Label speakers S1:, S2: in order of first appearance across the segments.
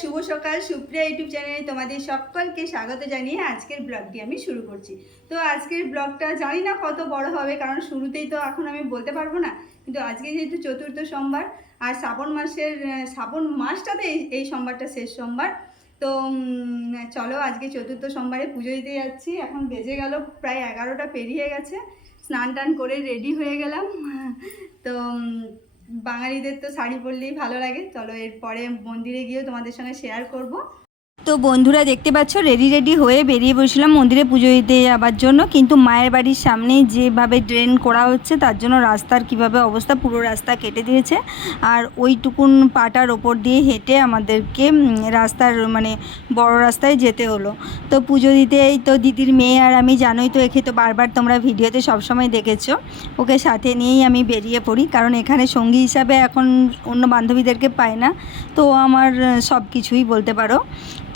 S1: শুভ সকাল। সুপ্রিয়া ইউটিউব চ্যানেলে তোমাদের সকলকে স্বাগত জানিয়ে আজকের ব্লগটি আমি শুরু করছি। তো আজকের ব্লগটা জানি না কত বড় হবে, কারণ শুরুতেই তো এখন আমি বলতে পারব না। কিন্তু আজকে যেহেতু চতুর্থ সোমবার, আর শ্রাবণ মাসের, শ্রাবণ মাসটাতে এই সোমবারটা শেষ সোমবার, তো চলো আজকে চতুর্থ সোমবারে পুজো দিতে যাচ্ছি। এখন বেজে গেল, প্রায় এগারোটা পেরিয়ে গেছে। স্নান টান করে রেডি হয়ে গেলাম। তো বাঙালিদের তো শাড়ি পরলেই ভালো লাগে। চলো এরপরে মন্দিরে গিয়েও তোমাদের সঙ্গে শেয়ার করব। তো বন্ধুরা দেখতে পাচ্ছ রেডি রেডি হয়ে বেরিয়ে বসলাম মন্দিরে পুজো দিতে যাবার জন্য। কিন্তু মায়ের বাড়ির সামনে যেভাবে ড্রেন করা হচ্ছে, তার জন্য রাস্তার কীভাবে অবস্থা, পুরো রাস্তা কেটে দিয়েছে। আর ওইটুকুন পাটার ওপর দিয়ে হেঁটে আমাদেরকে রাস্তার মানে বড় রাস্তায় যেতে হলো। তো পুজো দিতে তো দিদির মেয়ে আর আমি, জানোই তো একে তো বারবার তোমরা ভিডিওতে সবসময় দেখেছ। ওকে সাথে নিয়েই আমি বেরিয়ে পড়ি, কারণ এখানে সঙ্গী হিসাবে এখন অন্য বান্ধবীদেরকে পাই না। তো আমার সব কিছুই বলতে পারো।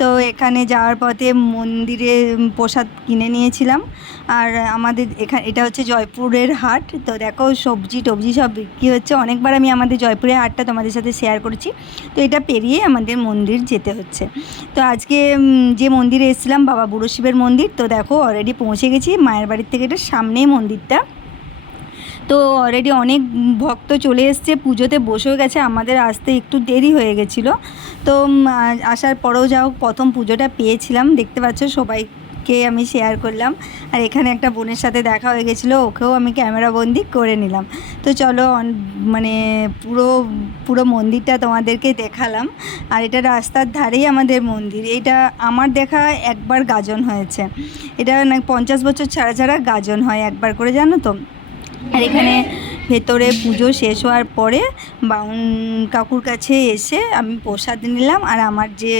S1: তো এখানে যাওয়ার পথে মন্দিরে প্রসাদ কিনে নিয়েছিলাম। আর আমাদের এখানে এটা হচ্ছে জয়পুরের হাট। তো দেখো সবজি টবজি সব বিক্রি হচ্ছে। অনেকবার আমি আমাদের জয়পুরের হাটটা তোমাদের সাথে শেয়ার করেছি। তো এটা পেরিয়ে আমাদের মন্দির যেতে হচ্ছে। তো আজকে যে মন্দিরে এসেছিলাম, বাবা বুড়ো শিবের মন্দির, তো দেখো অলরেডি পৌঁছে গেছি। মায়ের বাড়ির থেকে এটা সামনেই মন্দিরটা। তো অলরেডি অনেক ভক্ত চলে এসছে, পুজোতে বসেও গেছে, আমাদের আসতে একটু দেরি হয়ে গেছিল। তো আসার পরেও যাও প্রথম পুজোটা পেয়েছিলাম, দেখতে পাচ্ছ সবাইকে আমি শেয়ার করলাম। আর এখানে একটা বোনের সাথে দেখা হয়ে গেছিল, ওকেও আমি ক্যামেরা বন্দি করে নিলাম। তো চলো মানে পুরো পুরো মন্দিরটা তোমাদেরকে দেখালাম। আর এটা রাস্তার ধারেই আমাদের মন্দির, এটা আমার দেখা একবার গাজন হয়েছে। এটা না পঞ্চাশ বছর ছাড়া ছাড়া গাজন হয় একবার করে, জানো তো? আর এখানে ভেতরে পুজো শেষ হওয়ার পরে বাউন কাকুর কাছে এসে আমি প্রসাদ নিলাম আর আমার যে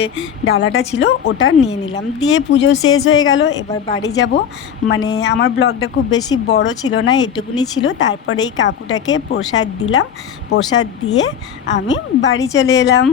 S1: ডালাটা ছিল ওটা নিয়ে নিলাম। দিয়ে পুজো শেষ হয়ে গেল, এবার বাড়ি যাব। মানে আমার ব্লগটা খুব বেশি বড় ছিল না, এটুকুনি ছিল। তারপরে এই কাকুটাকে প্রসাদ দিলাম। প্রসাদ দিয়ে আমি বাড়ি চলে এলাম।